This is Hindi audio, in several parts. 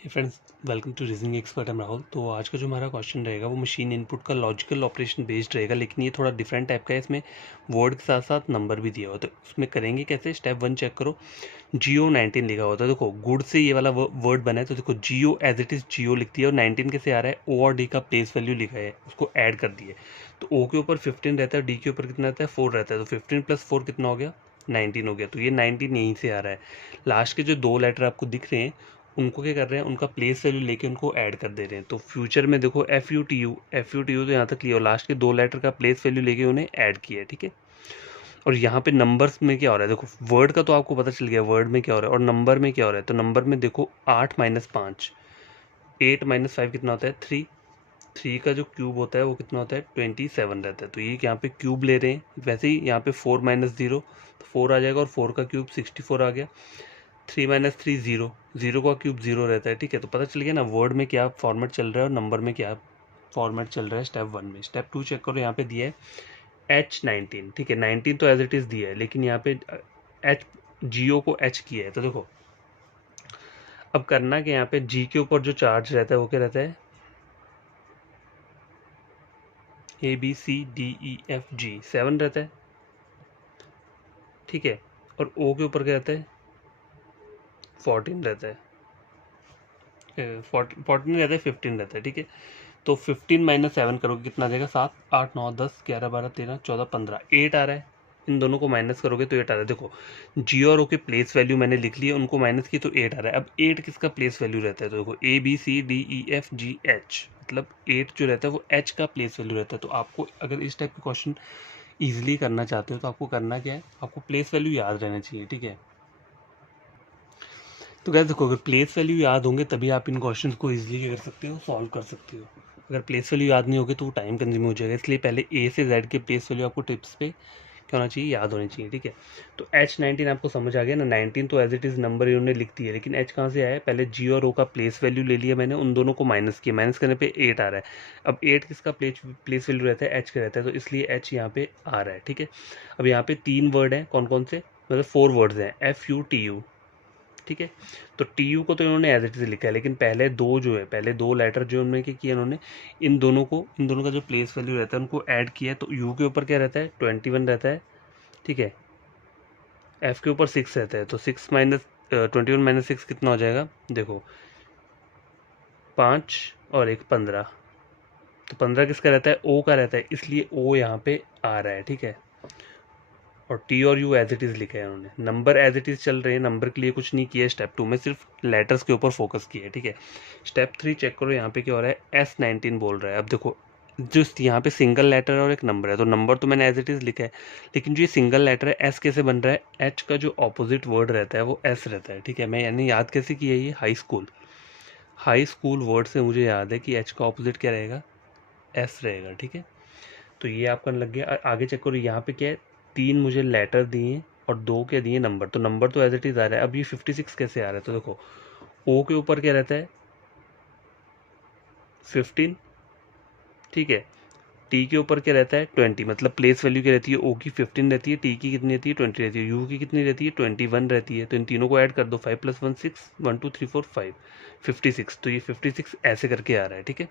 Friends, welcome to reasoning expert. Am Rahul. तो आज का जो हमारा क्वेश्चन रहेगा वो मशीन इनपुट का लॉजिकल ऑपरेशन बेस्ड रहेगा, लेकिन ये थोड़ा डिफरेंट टाइप का है। इसमें वर्ड के साथ साथ नंबर भी दिया हुआ, तो उसमें करेंगे कैसे। स्टेप 1 चेक करो, जियो 19 लिखा होता है। देखो गुड से ये वाला वर्ड बना है, तो देखो जियो एज इट इज़ जियो लिख दिया और 19 कैसे आ रहा है, ओ और डी का प्लेस वैल्यू लिखा है, उसको ऐड कर दिए। तो ओ के ऊपर 15 रहता है, डी के ऊपर कितना रहता है, 4 रहता है। तो 15 + 4 कितना हो गया, 19 हो गया। तो ये 19 यहीं से आ रहा है। लास्ट के जो दो लेटर आपको दिख रहे हैं उनको क्या कर रहे हैं, उनका प्लेस वैल्यू लेके उनको ऐड कर दे रहे हैं। तो फ्यूचर में देखो एफ यू टी यू तो यहाँ तक क्लियर, लास्ट के दो लेटर का प्लेस वैल्यू लेके उन्हें ऐड किया है, ठीक है। और यहाँ पे नंबर्स में क्या हो रहा है, देखो वर्ड का तो आपको पता चल गया वर्ड में क्या हो रहा है, और नंबर में क्या हो रहा है। तो नंबर में देखो 8 - 5, 8 - 5 कितना होता है, 3। 3 का जो क्यूब होता है वो कितना होता है, 27 रहता है। तो ये यहाँ पे क्यूब ले रहे हैं। वैसे ही यहाँ पे 4 - 0 तो 4 आ जाएगा, और 4 का क्यूब 64 आ गया। 3 - 3 0, 0 का क्यूब 0 रहता है, ठीक है। तो पता चल गया ना वर्ड में क्या फॉर्मेट चल रहा है और नंबर में क्या फॉर्मेट चल रहा है स्टेप 1 में। स्टेप 2 चेक करो, यहाँ पे दिया है H19, ठीक है। 19 तो एज इट इज़ दिया है, लेकिन यहाँ पे एच जियो को एच किया है। तो देखो अब करना कि यहाँ पे जी के ऊपर जो चार्ज रहता है वो क्या रहता है, ABCDEFG 7 रहता है, ठीक है। और O के ऊपर क्या रहता है, 14 रहता है, 14 रहता है, 15 रहता है, ठीक है। तो 15 - 7 करोगे कितना आ जाएगा, 7 8 9 10 11 12 13 14 15, 8 आ रहा है। इन दोनों को माइनस करोगे तो 8 आ रहा है। देखो जी और ओ के प्लेस वैल्यू मैंने लिख लिए, उनको माइनस की तो 8 आ रहा है। अब 8 किसका प्लेस वैल्यू रहता है, तो देखो ABCDEFGH, मतलब 8 जो रहता है वो H का प्लेस वैल्यू रहता है। तो आपको अगर इस टाइप के क्वेश्चन ईजिली करना चाहते हो तो आपको करना क्या है, आपको प्लेस वैल्यू याद रहना चाहिए, ठीक है। तो गाइस देखो, अगर प्लेस वैल्यू याद होंगे तभी आप इन क्वेश्चंस को इजीली कर सकते हो, सॉल्व कर सकते हो। अगर प्लेस वैल्यू याद नहीं होगी तो वो टाइम कंज्यूम हो जाएगा। इसलिए पहले ए से जेड के प्लेस वैल्यू आपको टिप्स पे क्या होना चाहिए, याद होनी चाहिए, ठीक है। तो H19 आपको समझ आ गया ना। 19 तो एज इट इज़ नंबर इन्होंने लिख दी है, लेकिन H कहाँ से आया है, पहले जी और ओ का प्लेस वैल्यू ले लिया मैंने, उन दोनों को माइनस किया, माइनस करने पे 8 आ रहा है। अब 8 किसका प्लेस वैल्यू रहता है, H का रहता है, तो इसलिए H यहाँ पे आ रहा है, ठीक है। अब यहाँ पे 3 वर्ड हैं, कौन कौन से, मतलब 4 वर्ड्स हैं, FUTU, ठीक है। तो टी यू को तो इन्होंने एज इट इज लिखा है, लेकिन पहले दो जो है, पहले दो लेटर जो उन्होंने क्या किया, इन्होंने इन दोनों का जो प्लेस वैल्यू रहता है उनको ऐड किया है। तो यू के ऊपर क्या रहता है, 21 रहता है, ठीक है। एफ के ऊपर 6 रहता है, तो 21 - 6 कितना हो जाएगा, देखो 5 और 1 15। तो 15 किसका रहता है, ओ का रहता है, इसलिए ओ यहाँ पे आ रहा है, ठीक है। और टी और यू एज इट इज़ लिखा है उन्होंने। नंबर एज इट इज़ चल रहे हैं, नंबर के लिए कुछ नहीं किया है स्टेप 2 में, सिर्फ लेटर्स के ऊपर फोकस किया है, ठीक है। स्टेप 3 चेक करो, यहाँ पे क्या हो रहा है, S19 बोल रहा है। अब देखो जस्ट यहाँ पे सिंगल लेटर और एक नंबर है, तो नंबर तो मैंने एज इट इज़ लिखा है, लेकिन जो ये सिंगल लेटर है एस कैसे बन रहा है, एच का जो ऑपोजिट वर्ड रहता है वो एस रहता है, ठीक है। मैं यानी याद कैसे किया, ये हाई स्कूल वर्ड से मुझे याद है कि एच का ऑपोजिट क्या रहेगा, एस रहेगा, ठीक है। तो ये आपका लग गया। आगे चेक करो, यहाँ पे क्या है, 3 मुझे लेटर दिए और 2 क्या दिए, नंबर। तो नंबर तो एज इट इज आ रहा है। अब ये 56 कैसे आ रहा है, तो देखो ओ के ऊपर क्या रहता है, 15, ठीक है। टी के ऊपर क्या रहता है, 20, मतलब प्लेस वैल्यू क्या रहती है, ओ की 15 रहती है, टी की कितनी रहती है, 20 रहती है, यू की कितनी रहती है, 21 रहती है। तो इन तीनों को ऐड कर दो, 5 + 1 6, 1 2 3 4 5, 56। तो ये 56 ऐसे करके आ रहा है, ठीक है।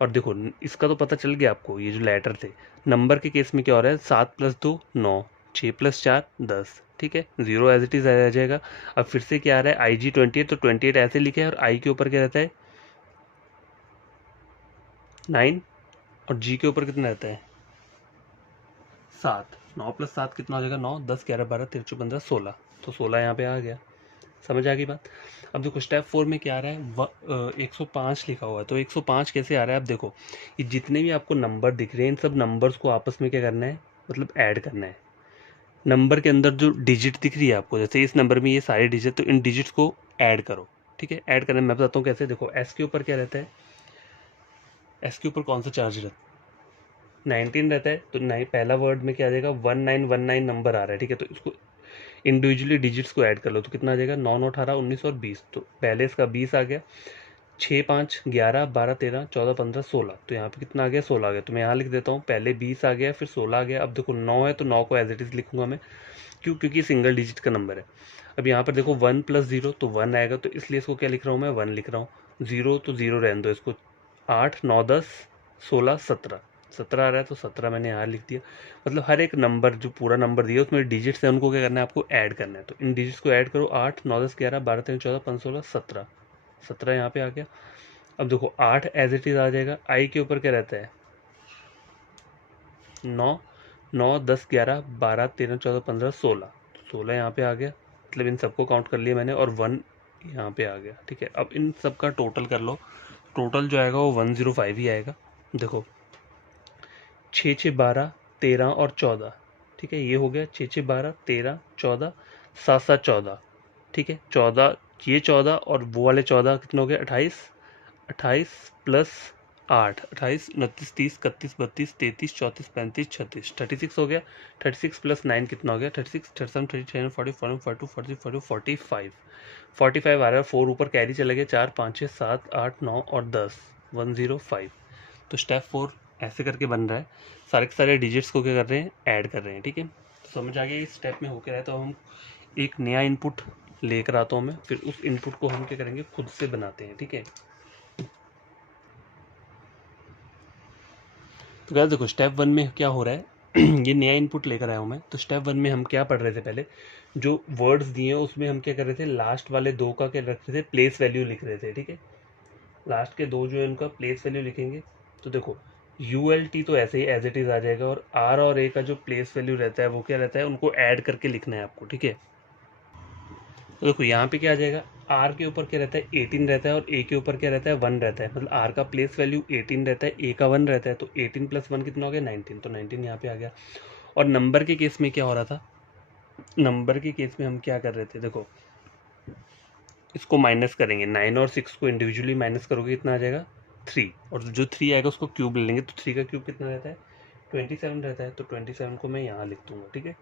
और देखो इसका तो पता चल गया आपको, ये जो लेटर थे। नंबर के केस में क्या हो रहा है, 7 + 2 9, 6 + 4 10, ठीक है। 0 एज इट इज रह जाएगा। अब फिर से क्या आ रहा है, IG 28, तो 28 ऐसे लिखा है, और आई के ऊपर क्या रहता है, 9, और जी के ऊपर कितना रहता है, 7। 9 + 7 कितना हो जाएगा, 9 10 11 12 13 14 15 16। तो 16 यहाँ पे आ गया, समझ आ गई बात। अब देखो स्टेप 4 में क्या आ रहा है, 105 लिखा हुआ है। तो 105 कैसे आ रहा है, अब देखो ये जितने भी आपको नंबर दिख रहे हैं इन सब नंबर्स को आपस में क्या करना है, मतलब ऐड करना है। नंबर के अंदर जो डिजिट दिख रही है आपको, जैसे इस नंबर में ये सारे डिजिट, तो इन डिजिट्स को ऐड करो, ठीक है। ऐड करने में मैं बताता हूँ कैसे। देखो एस के ऊपर क्या रहता है, एस के ऊपर कौन सा चार्ज रहता है, 19 रहता है। तो नहीं, पहला वर्ड में क्या आ जाएगा, 1919 नंबर आ रहा है, ठीक है। तो इसको इंडिविजुअली डिजिट्स को ऐड कर लो, तो कितना आ जाएगा, 9 9 18 19 और 20। तो पहले इसका 20 आ गया, 6 5 11 12 13 14 15 16। तो यहाँ पे कितना आ गया, 16 आ गया। तो मैं यहाँ लिख देता हूँ, पहले 20 आ गया, फिर 16 आ गया। अब देखो 9 है तो 9 को एज इट इज़ लिखूंगा मैं, क्यों? क्योंकि सिंगल डिजिट का नंबर है। अब यहाँ पर देखो 1 + 0 तो 1 आएगा, तो इसलिए इसको क्या लिख रहा हूँ मैं, 1 लिख रहा हूँ। 0 तो 0 रहने दो इसको। 8 9 10 16 17 17 आ रहा है तो 17 मैंने यहाँ लिख दिया। मतलब हर एक नंबर जो पूरा नंबर दिया उसमें डिजिट्स है, उनको क्या करना है, आपको ऐड करना है। तो इन डिजिट्स को ऐड करो, 8 9 10 11 12 13 14 15 16 17 17 यहाँ पे आ गया। अब देखो 8 एज इट इज आ जाएगा, आई के ऊपर क्या रहता है 9 9 10 11 12 13 14 15 16 16 यहाँ पे आ गया। मतलब इन सबको काउंट कर लिया मैंने और 1 यहाँ पे आ गया। ठीक है, अब इन सब का टोटल कर लो। टोटल जो आएगा वो 105 ही आएगा। देखो 6 6 12 13 और 14। ठीक है, ये हो गया 6 6 12 13 14 7 7 14। ठीक है, 14 ये 14 और वो वाले 14 कितने हो गए 28। 28 प्लस 8 28 29 30 31 32 33 34 35 36 36 हो गया। 36 प्लस 9 कितना हो गया 36 37 37 40 41 42 43 44 45 45 आ रहा है। 4 ऊपर कैरी चले गए, 4 5 6 7 8 9 और 10 105। तो स्टेप 4 ऐसे करके बन रहा है। सारे के सारे डिजिट्स को क्या कर रहे हैं, ऐड कर रहे हैं। ठीक है, तो समझ आ गया इस स्टेप में होकर है। तो हम एक नया इनपुट लेकर आता हूँ मैं, फिर उस इनपुट को हम क्या करेंगे, खुद से बनाते हैं। ठीक है, तो गाइस देखो स्टेप 1 में क्या हो रहा है ये नया इनपुट लेकर आया हूँ मैं। तो स्टेप 1 में हम क्या पढ़ रहे थे, पहले जो वर्ड्स दिए हैं उसमें हम क्या कर रहे थे, लास्ट वाले दो का क्या रख रहे थे, प्लेस वैल्यू लिख रहे थे। ठीक है, लास्ट के दो जो है उनका प्लेस वैल्यू लिखेंगे। तो देखो ULT तो ऐसे ही एज इट इज आ जाएगा, और R और A का जो प्लेस वैल्यू रहता है वो क्या रहता है, उनको ऐड करके लिखना है आपको। ठीक है, तो देखो यहाँ पे क्या आ जाएगा, R के ऊपर क्या रहता है 18 रहता है, और A के ऊपर क्या रहता है 1 रहता है। मतलब R का प्लेस वैल्यू 18 रहता है, A का 1 रहता है, तो 18 + 1 कितना हो गया 19। तो 19 यहाँ पे आ गया। और नंबर के केस में क्या हो रहा था, नंबर के केस में हम क्या कर रहे थे, देखो इसको माइनस करेंगे, 9 और 6 को इंडिविजुअली माइनस करोगे कितना आ जाएगा 3, और जो 3 आएगा उसको क्यूब ले लेंगे। तो 3 का क्यूब कितना रहता है 27 रहता है। तो 27 को मैं यहाँ लिख दूंगा। ठीक है,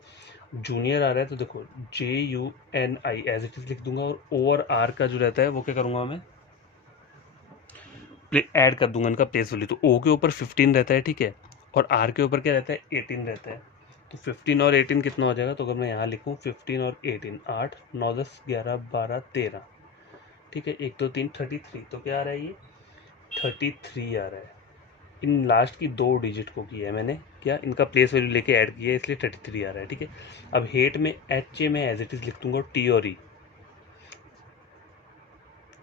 जूनियर आ रहा है तो देखो JUNI एज इट इज लिख दूंगा, और O और R का जो रहता है वो क्या करूंगा मैं, ऐड कर दूंगा इनका प्लेस वैल्यू। तो O के ऊपर 15 रहता है, ठीक है, और R के ऊपर क्या रहता है 18 रहता है। तो 15 और 18 कितना हो जाएगा, तो अगर मैं यहाँ लिखूँ 15 और 18 8 9 10 11 12 13। ठीक है, 1 2 3 33। तो क्या आ रहा है ये 33 आ रहा है। इन लास्ट की दो डिजिट को किया है मैंने, क्या इनका प्लेस वैल्यू लेके ऐड किया है, इसलिए 33 आ रहा है। ठीक है, अब हेट में HA में एज इट इज लिख दूंगा T और E।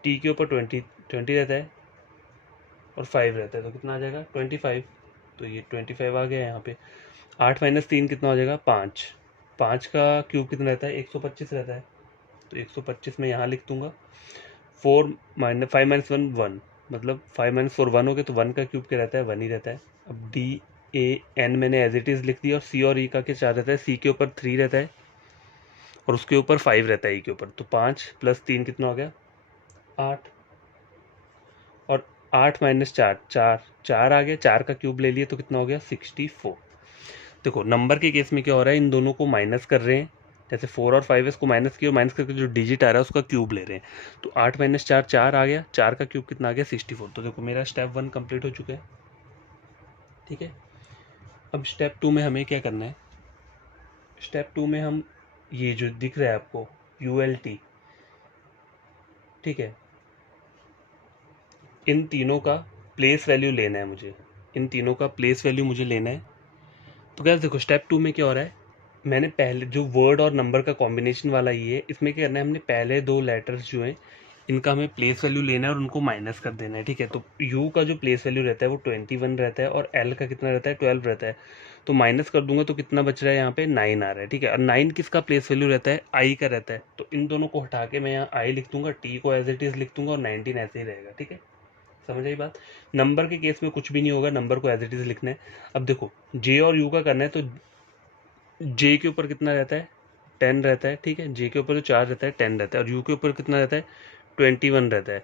T के ऊपर 20 रहता है और 5 रहता है, तो कितना आ जाएगा 25। तो ये 25 आ गया यहाँ पे। 8 - 3 कितना हो जाएगा 5। 5 का क्यूब कितना रहता है 125 रहता है, तो 125 में यहाँ लिख दूंगा। 4 - 5 - 1 1, मतलब 5 - 4 1 हो गया, तो 1 का क्यूब क्या रहता है 1 ही रहता है। अब DAN मैंने एज इट इज़ लिख दिया, और C और E का क्या 4 रहता है, C के ऊपर 3 रहता है और उसके ऊपर 5 रहता है E के ऊपर। तो 5 + 3 कितना हो गया 8, और 8 - 4 4 4 आ गया, 4 का क्यूब ले लिए तो कितना हो गया 64। देखो नंबर के केस में क्या हो रहा है, इन दोनों को माइनस कर रहे हैं। जैसे 4 और 5 इसको माइनस किया, माइनस करके जो डिजिट आ रहा है उसका क्यूब ले रहे हैं। तो 8 - 4 4 आ गया, 4 का क्यूब कितना आ गया 64। तो देखो मेरा स्टेप 1 कंप्लीट हो चुका है। ठीक है, अब स्टेप 2 में हमें क्या करना है, स्टेप 2 में हम ये जो दिख रहा है आपको ULT, ठीक है, इन तीनों का प्लेस वैल्यू लेना है मुझे। इन तीनों का प्लेस वैल्यू मुझे लेना है। तो क्या देखो स्टेप 2 में क्या हो रहा है, मैंने पहले जो वर्ड और नंबर का कॉम्बिनेशन वाला ये है, इसमें क्या करना है, हमने पहले दो लेटर्स जो हैं इनका हमें प्लेस वैल्यू लेना है और उनको माइनस कर देना है। ठीक है, तो U का जो प्लेस वैल्यू रहता है वो 21 रहता है, और L का कितना रहता है 12 रहता है। तो माइनस कर दूंगा तो कितना बच रहा है यहाँ पे 9 आ रहा है। ठीक है, और 9 किसका प्लेस वैल्यू रहता है I का रहता है। तो इन दोनों को हटा के मैं यहाँ I लिख दूंगा, T को एज इट इज लिख दूंगा, और 19 ऐसे ही रहेगा। ठीक है, समझ आई बात। नंबर के केस में कुछ भी नहीं होगा, नंबर को एज इट इज लिखना है। अब देखो J और U का करना है, तो J के ऊपर कितना रहता है 10 रहता है। ठीक है, J के ऊपर जो 4 रहता है 10 रहता है, और U के ऊपर कितना रहता है 21 रहता है।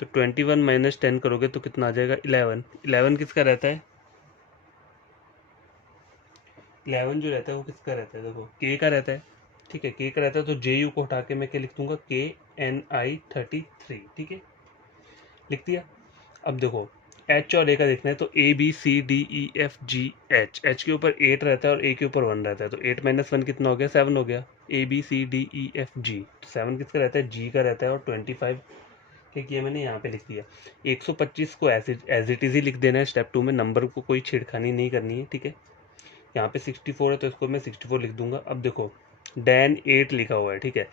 तो 21 - 10 करोगे तो कितना आ जाएगा 11। 11 किसका रहता है, 11 जो रहता है वो किसका रहता है, देखो K का रहता है। ठीक है, K का रहता है, तो JU को हटा के मैं क्या लिख दूंगा KNI 33। ठीक है, लिख दिया। अब देखो एच और ए का देखना है तो A B C D E F G H, H के ऊपर 8 रहता है और ए के ऊपर 1 रहता है, तो 8 - 1 कितना हो गया, 7 हो गया। A B C D E F G, तो 7 किसका रहता है, जी का रहता है, और 25 क्या किया मैंने यहाँ पे लिख दिया। 125 को एज इट इज ही लिख देना है स्टेप 2 में, नंबर को कोई छेड़खानी नहीं करनी है, ठीक है। यहाँ पे 64 है तो इसको मैं 64 लिख दूंगा। अब देखो डैन 8 लिखा हुआ है, ठीक है,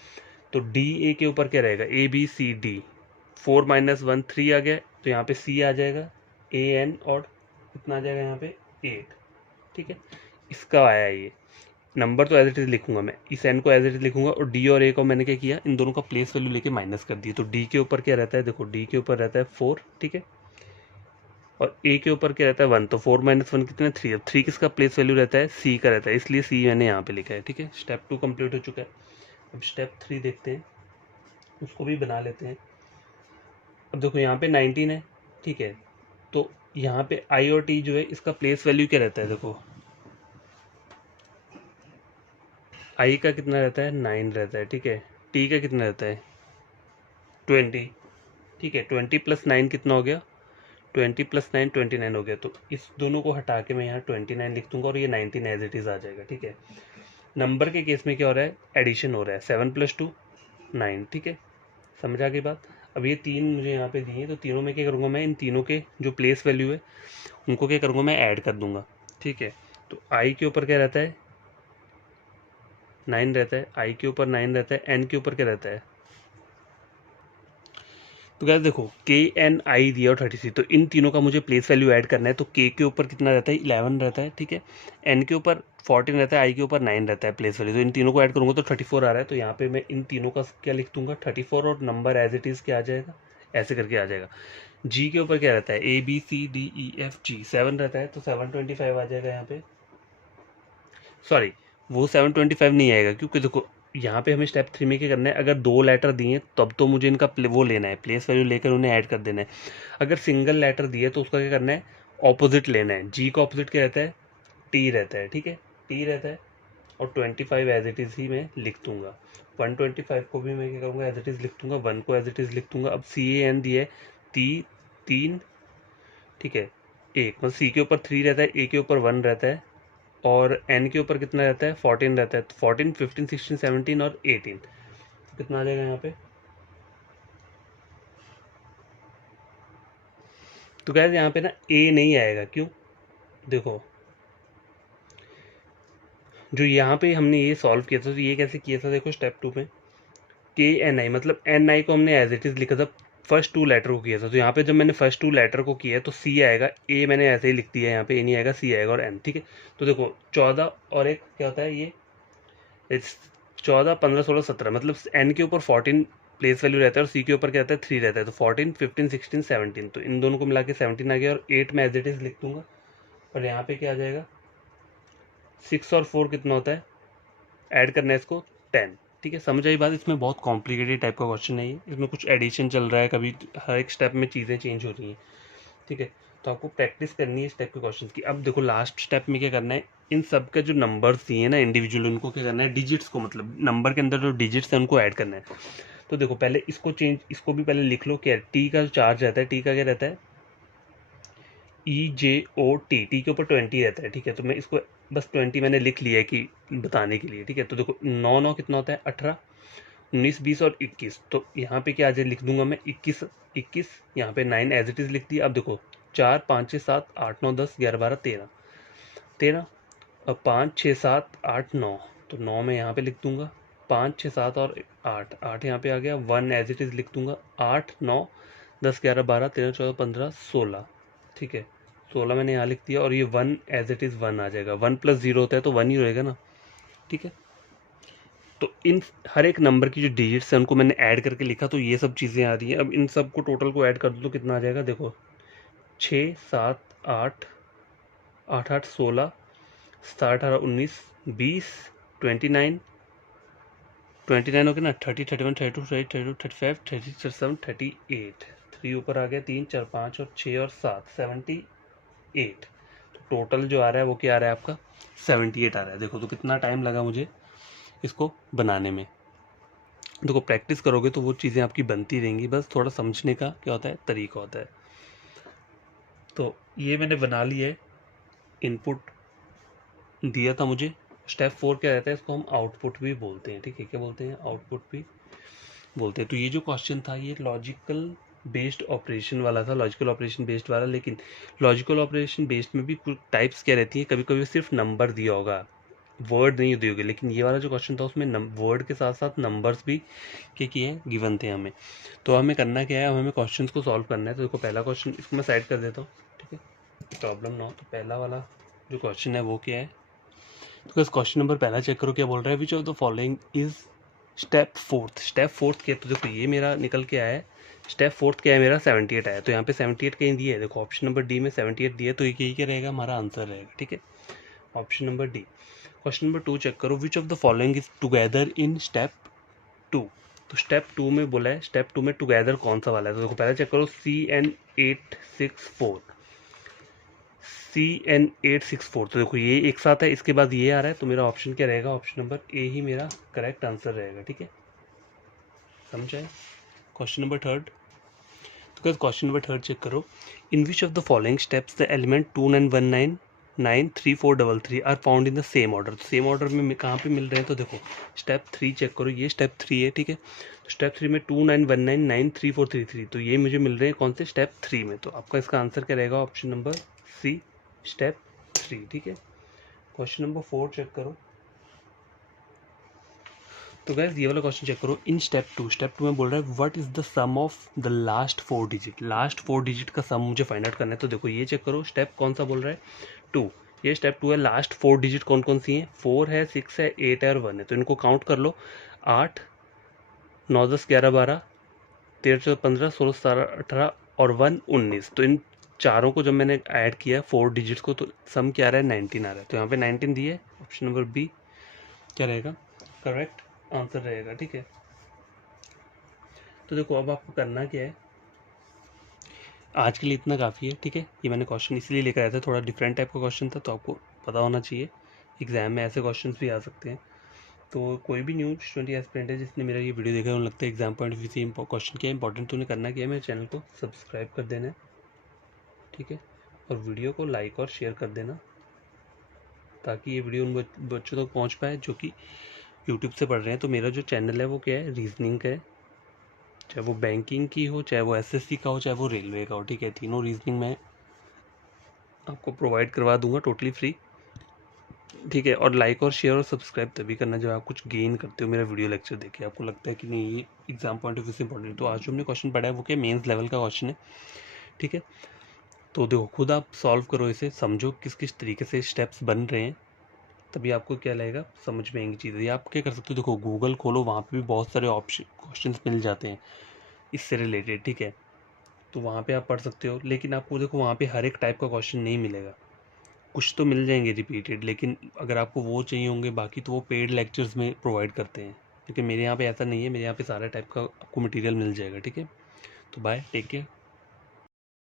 तो डी ए के ऊपर क्या रहेगा, ए बी सी डी, 4 - 1 3 आ गया, तो यहाँ पे सी आ जाएगा, ए एन और कितना आ जाएगा यहाँ पे 8, ठीक है। इसका आया ये नंबर, तो एज इट इज लिखूंगा मैं, इस एन को एज इट इज लिखूंगा, और डी और ए को मैंने क्या किया, इन दोनों का प्लेस वैल्यू लेके माइनस कर दी। तो डी के ऊपर क्या रहता है, देखो डी के ऊपर रहता है 4, ठीक है, और ए के ऊपर क्या रहता है 1, तो 4 - 1 कितने 3। अब 3 किसका प्लेस वैल्यू रहता है, सी का रहता है, इसलिए सी मैंने यहाँ पे लिखा है, ठीक है। स्टेप 2 कंप्लीट हो चुका है। अब स्टेप 3 देखते हैं, उसको भी बना लेते हैं। अब देखो यहाँ पे 19 है, ठीक है, तो यहाँ पे आई और टी जो है इसका प्लेस वैल्यू क्या रहता है, देखो आई का कितना रहता है 9 रहता है, ठीक है, टी का कितना रहता है 20, ठीक है, 20 + 9 कितना हो गया, 20 + 9 29 हो गया। तो इस दोनों को हटा के मैं यहाँ 29 लिख दूंगा और ये 19 एज इट इज आ जाएगा, ठीक है। नंबर के केस में क्या हो रहा है, एडिशन हो रहा है, 7 + 2 9, ठीक है, समझ आ गई बात। अब ये 3 मुझे यहाँ पे दिए, तो तीनों में क्या करूँगा मैं, इन तीनों के जो प्लेस वैल्यू है उनको क्या करूँगा मैं, ऐड कर दूंगा, ठीक है। तो आई के ऊपर क्या रहता है 9 रहता है, आई के ऊपर 9 रहता है, एन के ऊपर क्या रहता है, तो क्या देखो के एन आई दिया और 33, तो इन तीनों का मुझे प्लेस वैल्यू ऐड करना है। तो के ऊपर कितना रहता है 11 रहता है, ठीक है, एन के ऊपर 14 रहता है, आई के ऊपर 9 रहता है प्लेस वैल्यू, तो इन तीनों को ऐड करूंगा तो 34 आ रहा है। तो यहाँ पे मैं इन तीनों का क्या लिख दूंगा 34, और नंबर एज इट इज क्या आ जाएगा, ऐसे करके आ जाएगा। जी के ऊपर क्या रहता है, A B C D E F G, 7 रहता है, तो 725 आ जाएगा यहाँ पे, सॉरी वो 725 नहीं आएगा, क्योंकि देखो यहाँ पे हमें स्टेप 3 में क्या करना है, अगर 2 लेटर दिए तब तो मुझे इनका वो लेना है, प्लेस वैल्यू लेकर उन्हें ऐड कर देना है। अगर सिंगल लेटर दिए तो उसका क्या करना है, ऑपोजिट लेना है। जी का ऑपोजिट क्या रहता है, टी रहता है, ठीक है, टी रहता है, और 25 एज इट इज ही मैं लिख दूंगा। 125 को भी मैं क्या करूँगा, एज इट इज लिख दूंगा, 1 को एज इट इज लिख दूंगा। अब सी ए एन दिया है 3, ठीक है, एक मतलब सी के ऊपर 3 रहता है, ए के ऊपर 1 रहता है, और एन के ऊपर कितना रहता है 14 रहता है, तो 14 15 16 17 और 18, तो कितना आ जाएगा यहाँ पे, तो गैस यहाँ पे ना ए नहीं आएगा, क्यों, देखो जो यहाँ पे हमने ये सॉल्व किया था, तो ये कैसे किया था, देखो स्टेप 2 में के एन आई, मतलब एन आई को हमने एज इट इज लिखा था, फर्स्ट 2 लेटर को किया था, तो यहाँ पे जब मैंने फर्स्ट 2 लेटर को किया तो सी आएगा, ए मैंने ऐसे ही लिख दिया, यहाँ पे ए नहीं आएगा, सी आएगा और एन, ठीक है। तो देखो 14 और एक क्या होता है, ये 14 15 16 17, मतलब एन के ऊपर 14 प्लेस वैल्यू रहता है और सी के ऊपर क्या रहता है 3 रहता है, तो 14 15 16 17, तो इन दोनों को मिला के 17 आ गया, और 8 में एज इट इज लिख दूंगा, और यहाँ पे क्या आ जाएगा 6 और 4 कितना होता है, ऐड करना है इसको 10, ठीक है। समझ आई बात, इसमें बहुत कॉम्प्लिकेटेड टाइप का क्वेश्चन है ये, इसमें कुछ एडिशन चल रहा है, कभी हर एक स्टेप में चीज़ें चेंज हो रही हैं, ठीक है। तो आपको प्रैक्टिस करनी है इस टाइप के क्वेश्चन की। अब देखो लास्ट स्टेप में क्या करना है, इन सब के जो नंबर्स दिए हैं ना इंडिविजुअल, उनको क्या करना है, डिजिट्स को, मतलब नंबर के अंदर जो डिजिट्स हैं उनको ऐड करना है। तो देखो पहले इसको भी पहले लिख लो, क्या टी का चार्ज रहता है, टी का क्या रहता है ई जे ओ टी, टी के ऊपर 20 रहता है, ठीक है, तो मैं इसको बस 20 मैंने लिख लिया है कि बताने के लिए, ठीक है। तो देखो 9 9 कितना होता है 18, 19 20 और 21, तो यहाँ पे क्या आ जाए लिख दूंगा मैं 21, यहाँ पे 9 एज इट इज लिख दिया। अब देखो 4 5 6 7 8 9 10 11 12 13, अब 5 6 7 8 9, तो 9 में यहाँ पे लिख दूंगा, 5 6 7 और 8 यहाँ पे आ गया, 1 एज इट इज लिख दूंगा, 8 9 10 11 12 13 14 15 16, ठीक है, 16 मैंने यहाँ लिख दिया, और ये 1 एज इट इज 1 आ जाएगा, 1 + 0 होता है तो 1 ही रहेगा ना, ठीक है। तो इन हर एक नंबर की जो डिजिट्स हैं उनको मैंने ऐड करके लिखा, तो ये सब चीज़ें आ रही हैं। अब इन सब को टोटल को ऐड कर दो तो कितना आ जाएगा, देखो 6 7 8 8 8 16 17 18 19 20 29 29 हो गया ना, 30 31 32 33 35 36 37 38, 3 ऊपर आ गया, 3 4 5 और 6 और 7 78, तो टोटल जो आ रहा है वो क्या आ रहा है आपका 78 आ रहा है। देखो तो कितना टाइम लगा मुझे इसको बनाने में। देखो प्रैक्टिस करोगे तो वो चीज़ें आपकी बनती रहेंगी, बस थोड़ा समझने का क्या होता है तरीका होता है। तो ये मैंने बना लिया है, इनपुट दिया था मुझे। स्टेप 4 क्या रहता है, इसको हम आउटपुट भी बोलते हैं, ठीक है, क्या बोलते हैं, आउटपुट भी बोलते हैं। तो ये जो क्वेश्चन था ये लॉजिकल बेस्ड ऑपरेशन वाला था, लॉजिकल ऑपरेशन बेस्ड वाला। लेकिन लॉजिकल ऑपरेशन बेस्ड में भी कुछ टाइप्स क्या रहती है, कभी कभी सिर्फ नंबर दिया होगा, वर्ड नहीं दिए होंगे। लेकिन ये वाला जो क्वेश्चन था उसमें वर्ड के साथ साथ नंबर्स भी क्या किए हैं, गिवन थे हमें। तो हमें करना क्या है, हमें क्वेश्चंस को सॉल्व करना है। तो देखो पहला क्वेश्चन, इसको मैं साइड कर देता हूँ, ठीक है, प्रॉब्लम ना हो। तो पहला वाला जो क्वेश्चन है वो क्या है, तो इस क्वेश्चन नंबर पहला चेक करो, क्या बोल रहा है, विच of the following is step fourth. Step fourth क्या, तो देखो ये मेरा निकल के आया है, स्टेप फोर्थ क्या है मेरा 78 आया। तो यहाँ पे 78 कहीं दिया है, देखो ऑप्शन नंबर डी में 78 दिया है, तो ये यही क्या रहेगा, हमारा आंसर रहेगा, ठीक है, option number D. Question number 2 check करो, which of the following is together in step 2। तो स्टेप 2 में बोला है, स्टेप 2 में टुगेदर कौन सा वाला है, तो देखो पहले चेक करो, CN864, CN864, तो देखो ये एक साथ है, इसके बाद ये आ रहा है, तो मेरा ऑप्शन क्या रहेगा, ऑप्शन नंबर ए ही मेरा करेक्ट आंसर रहेगा, ठीक है, समझ आए। क्वेश्चन नंबर थर्ड, तो क्वेश्चन नंबर थर्ड चेक करो, in which of the following steps the element 29199343 are found in the same order. तो सेम ऑर्डर में कहाँ पे मिल रहे हैं, तो देखो स्टेप 3 चेक करो, ये स्टेप 3 है, ठीक है, तो स्टेप 3 में 29199343, तो ये मुझे मिल रहे हैं कौन से, स्टेप 3 में। तो आपका इसका आंसर क्या रहेगा, ऑप्शन नंबर सी, स्टेप 3, ठीक है। क्वेश्चन नंबर 4 चेक करो, तो गैस ये वाला क्वेश्चन चेक करो, इन स्टेप 2 में बोल रहा है what is the sum of the last 4 digit. Last 4 digit का सम मुझे फाइंड आउट करना है। तो देखो ये चेक करो, स्टेप कौन सा बोल रहा है, 2, ये स्टेप 2 है। लास्ट 4 डिजिट कौन कौन सी हैं, 4 है, 6 है, 8 है और 1 है। तो इनको काउंट कर लो, 8 9 10 11 12 13 14 15 16 17 18 और 1 19। तो इन चारों को जब मैंने ऐड किया 4 डिजिट्स को, तो सम क्या आ रहा है, 19 आ रहा है। तो यहाँ पे 19 दिए, ऑप्शन नंबर बी क्या रहेगा, करेक्ट आंसर रहेगा, ठीक है। तो देखो अब आपको करना क्या है, आज के लिए इतना काफ़ी है, ठीक है। ये मैंने क्वेश्चन इसलिए लेकर आया था, थोड़ा डिफरेंट टाइप का क्वेश्चन था, तो आपको पता होना चाहिए एग्जाम में ऐसे क्वेश्चन भी आ सकते हैं। तो कोई भी न्यू स्टूडेंट या एस्पिरेंट है जिसने मेरा ये वीडियो देखा है, उन्हें लगता है एग्जाम पॉइंट ऑफ व्यू से क्वेश्चन क्या है इंपॉर्टेंट, तो उन्हें करना क्या है, मेरे चैनल को सब्सक्राइब कर देना है, ठीक है, और वीडियो को लाइक और शेयर कर देना, ताकि ये वीडियो उन बच्चों तक पहुँच पाए जो कि यूट्यूब से पढ़ रहे हैं। तो मेरा जो चैनल है वो क्या है, रीजनिंग का है, चाहे वो बैंकिंग की हो, चाहे वो एसएससी का हो, चाहे वो रेलवे का हो, ठीक है, तीनों रीजनिंग में आपको प्रोवाइड करवा दूंगा टोटली फ्री, ठीक है। और लाइक और शेयर और सब्सक्राइब तभी करना जब आप कुछ गेन करते हो मेरा वीडियो लेक्चर देख के, आपको लगता है कि नहीं ये एग्जाम पॉइंट ऑफ व्यू से इंपॉर्टेंट। तो आज जो हमने क्वेश्चन पढ़ा है वो क्या, मेंस लेवल का क्वेश्चन है, ठीक है। तो देखो खुद आप सॉल्व करो इसे, समझो किस किस तरीके से स्टेप्स बन रहे हैं, तभी आपको क्या लगेगा, समझ में आएंगी चीज़ें। आप क्या कर सकते हो, देखो गूगल खोलो, वहाँ पे भी बहुत सारे ऑप्शन क्वेश्चंस मिल जाते हैं इससे रिलेटेड, ठीक है, तो वहाँ पे आप पढ़ सकते हो। लेकिन आपको देखो वहाँ पे हर एक टाइप का क्वेश्चन नहीं मिलेगा, कुछ तो मिल जाएंगे रिपीटेड, लेकिन अगर आपको वो चाहिए होंगे, बाकी तो वो पेड लेक्चर्स में प्रोवाइड करते हैं, क्योंकि मेरे यहाँ पे ऐसा नहीं है, मेरे यहाँ पे सारा टाइप का आपको मटेरियल मिल जाएगा, ठीक है। तो बाय, टेक केयर।